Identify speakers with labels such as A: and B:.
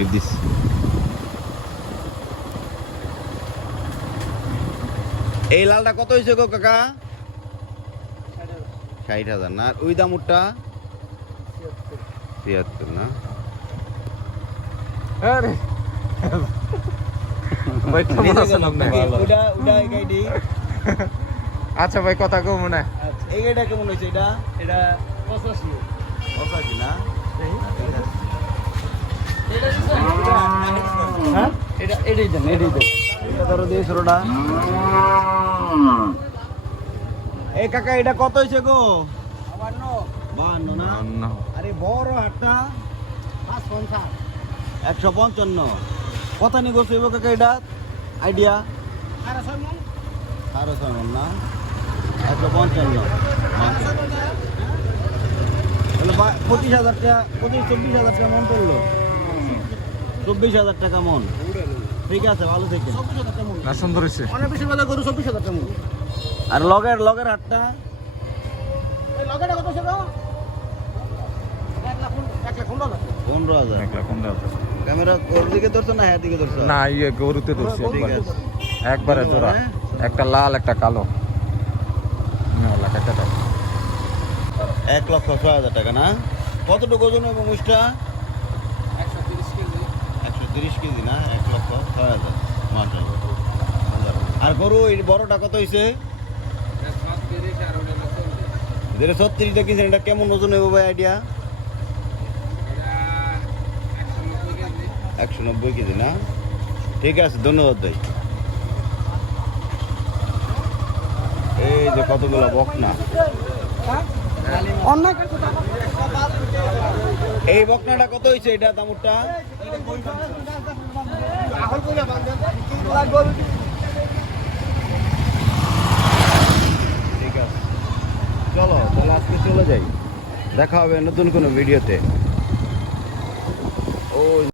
A: টিপ this এই লালটা কত হয়েছে গো কাকা? ষাট হাজার। না আর ওই দামুরটা? ছিয়াত্তর না?
B: না। আচ্ছা ভাই কথা কম মনে
A: এই গাড়িটা কেমন হয়েছে? এটা
C: এটা পঁচাশি।
A: পঁচাশি না?
C: এটা এটাই দেন এটাই দেন।
A: ধরো দিয়ে এই কাকা এটা কত হয়েছে গো? আরে বড় হাটটা।
C: পাঁচ পঞ্চাশ
A: একশো পঞ্চান্ন। কথা নিয়ে গোছ হইব কাকা এটা? আইডিয়া
C: সাড়ে ছয় মন
A: না? একশো পঞ্চান্ন। পঁচিশ হাজার টাকা পঁচিশ চব্বিশ হাজার টাকা মন পড়ল। চব্বিশ হাজার টাকা মন। ঠিক আছে ভালো থেকে
C: চব্বিশ হাজার টাকা
B: না সুন্দর হয়েছে।
C: অনেক বেশি বাজার গরু চব্বিশ হাজার টাকা
A: আর লগের লগের হাটটা?
C: এই কত ছিল? পনেরো- এক লাখ পনেরো হাজার।
B: এক লাখ পনেরো হাজার।
A: ক্যামেরা ওর দিকে ধরছো না হ্যাঁ দিকে ধরছো?
B: না ইয়ে গরুতে ধরছি একবারে। জোড়া। একটা লাল একটা কালো। লাখ একটা
A: এক লক্ষ ছ হাজার টাকা না? কতটুকু ওজন হবে মুষটা
C: একশো তিরিশ কেজি
A: একশো তিরিশ কেজি না এক লক্ষ আর গরু, এই বড়টা কত হয়েছে যেটা ছত্রিশটা কিনছেন এটা কেমন ওজন হবে ভাই আইডিয়া
C: একশো নব্বই কেজি
A: না? ঠিক আছে, ধন্যবাদ ভাই। এই যে কতগুলো বকনা। এই বকনাটা কত হয়েছে এটা
C: বান্ধব
A: ঠিক আছে চলো তাহলে আজকে চলে যাই। দেখা হবে নতুন কোনো ভিডিওতে। ও